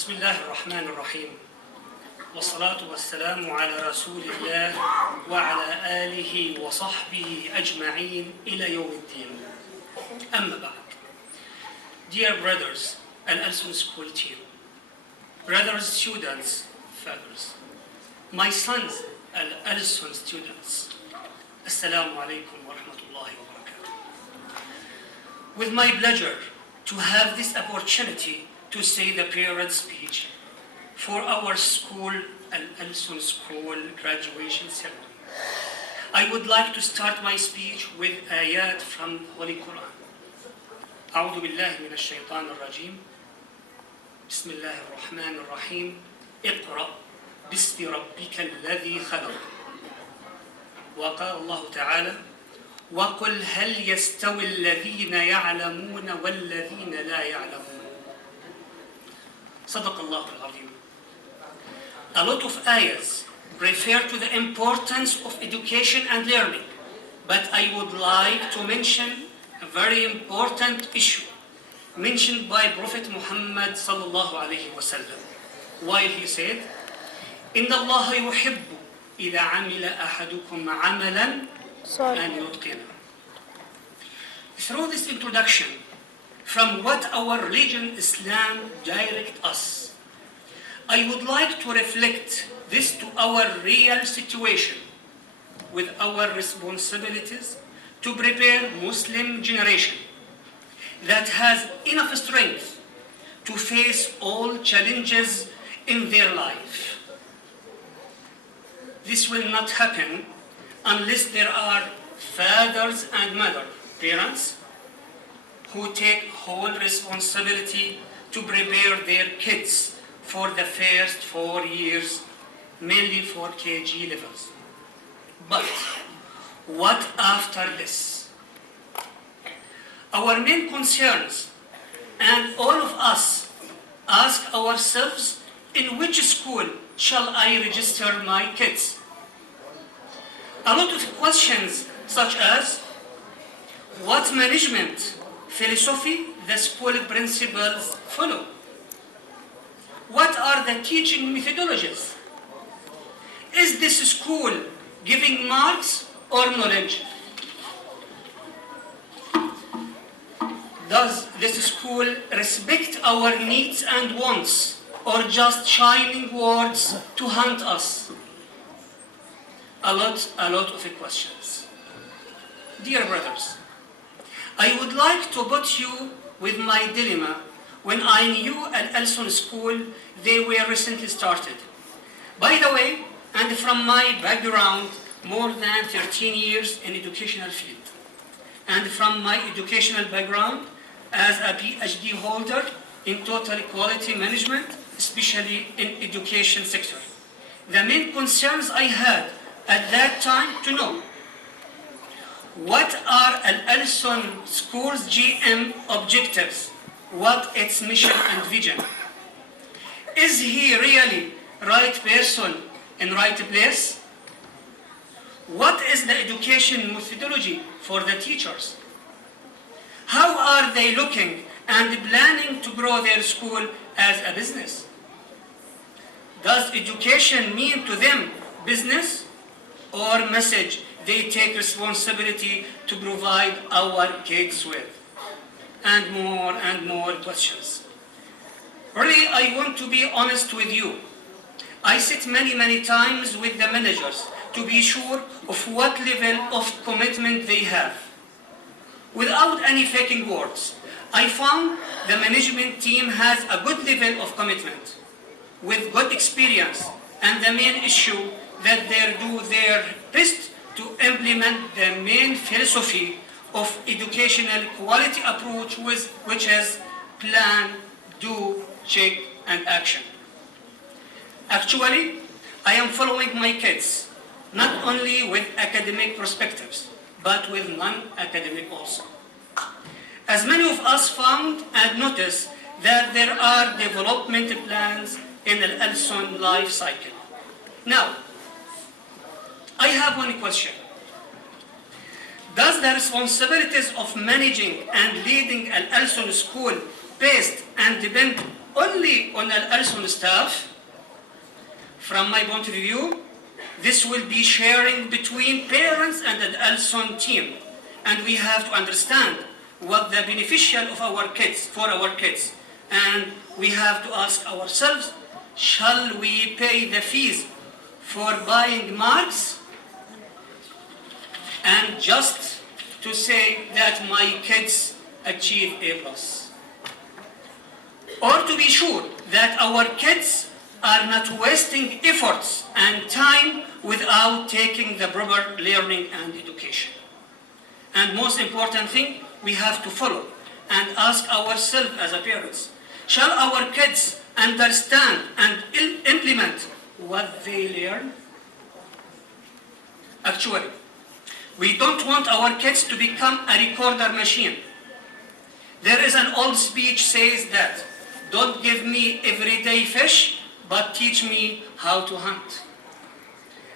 بسم الله الرحمن الرحيم والصلاة والسلام على رسول الله وعلى آله وصحبه أجمعين إلى يوم الدين. أما بعد. Dear brothers, AlAlson school team, brothers, students, fathers, my sons, AlAlson students, Assalamu alaikum wa rahmatullahi wa barakatuh. With my pleasure to have this opportunity to say the parent speech for our school, AlAlson School graduation ceremony. I would like to start my speech with ayat from the Holy Quran. أعوذ بالله من الشيطان الرجيم. بسم الله الرحمن الرحيم. اقرأ باسم ربك الذي خلق. وقال الله تعالى: وقل هل يستوي الذين يعلمون والذين لا يعلمون. صدق الله العظيم. A lot of ayahs refer to the importance of education and learning, but I would like to mention a very important issue mentioned by Prophet Muhammad sallallahu alayhi wa sallam, while he said, إن الله يحب إذا عمل أحدكم عملا أن يتقنه. Through this introduction, from what our religion Islam direct us, I would like to reflect this to our real situation with our responsibilities to prepare Muslim generation that has enough strength to face all challenges in their life. This will not happen unless there are fathers and mothers, parents, who take whole responsibility to prepare their kids for the first 4 years, mainly for KG levels. But what after this? Our main concerns, and all of us ask ourselves, in which school shall I register my kids? A lot of questions such as, what management philosophy the school principals follow? What are the teaching methodologies? Is this school giving marks or knowledge? Does this school respect our needs and wants, or just shining words to hunt us? A lot of questions. Dear brothers, I would like to put you with my dilemma. When I knew AlAlson school, they were recently started. By the way, and from my background, more than 13 years in educational field, and from my educational background as a PhD holder in total quality management, especially in education sector, the main concerns I had at that time to know, what are AlAlson school's GM objectives? What its mission and vision? Is he really right person in right place? What is the education methodology for the teachers? How are they looking and planning to grow their school as a business? Does education mean to them business or message they take responsibility to provide our kids with? And more questions. Really, I want to be honest with you. I sit many times with the managers to be sure of what level of commitment they have. Without any faking words, I found the management team has a good level of commitment, with good experience, and the main issue that they do their best to implement the main philosophy of educational quality approach, which is plan, do, check, and action. Actually, I am following my kids, not only with academic perspectives, but with non-academic also. As many of us found and noticed that there are development plans in the AlAlson life cycle. Now, I have one question. Does the responsibilities of managing and leading AlAlson school based and depend only on AlAlson staff. From my point of view, this will be sharing between parents and AlAlson team. And we have to understand what the beneficial of our kids, for our kids. And we have to ask ourselves, shall we pay the fees for buying marks? And just to say that my kids achieve A+. Or to be sure that our kids are not wasting efforts and time without taking the proper learning and education. And most important thing, we have to follow and ask ourselves as a parents, shall our kids understand and implement what they learn? Actually, we don't want our kids to become a recorder machine. There is an old speech says that, don't give me everyday fish, but teach me how to hunt.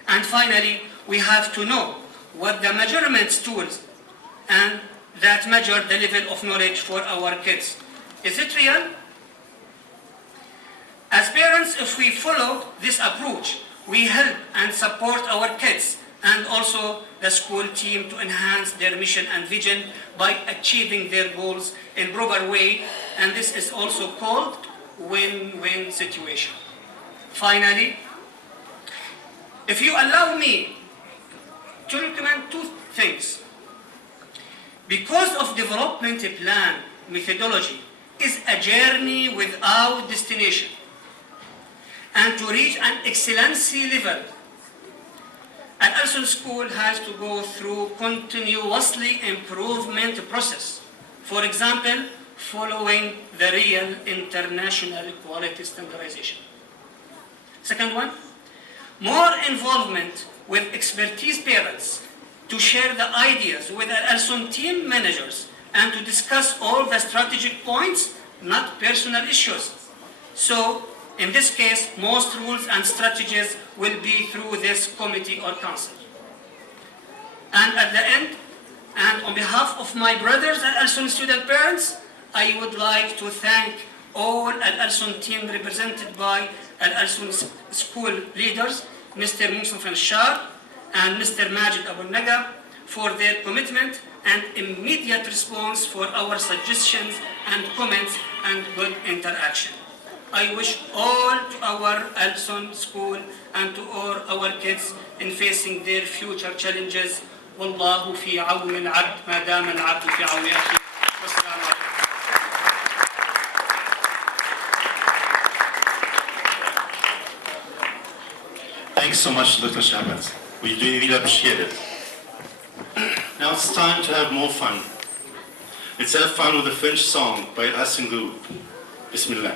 And finally, we have to know what the measurement tools and that measure the level of knowledge for our kids. Is it real? As parents, if we follow this approach, we help and support our kids and also the school team to enhance their mission and vision by achieving their goals in proper way, and this is also called win-win situation. Finally, if you allow me to recommend two things. Because of development plan methodology is a journey without destination, and to reach an excellency level, AlAlson School has to go through continuously improvement process. For example, following the real international quality standardization. Second one, more involvement with expertise parents to share the ideas with AlAlson team managers and to discuss all the strategic points, not personal issues. So, in this case, most rules and strategies will be through this committee or council. And at the end, and on behalf of my brothers AlAlson student parents, I would like to thank all AlAlson team represented by AlAlson school leaders, Mr. Mustafa Shar and Mr. Majid Abu Naga, for their commitment and immediate response for our suggestions and comments and good interaction. I wish all to our AlAlson school and to all our kids in facing their future challenges. والله في عون العبد ما دام العبد في عون أخيه. والسلام عليكم. Thanks so much, Dr. Shabat. We really appreciate it. Now it's time to have more fun. Let's have fun with a French song by AlAlson Group. Bismillah.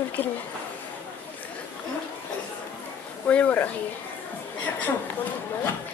الكلمة وين ورا هي والله مالك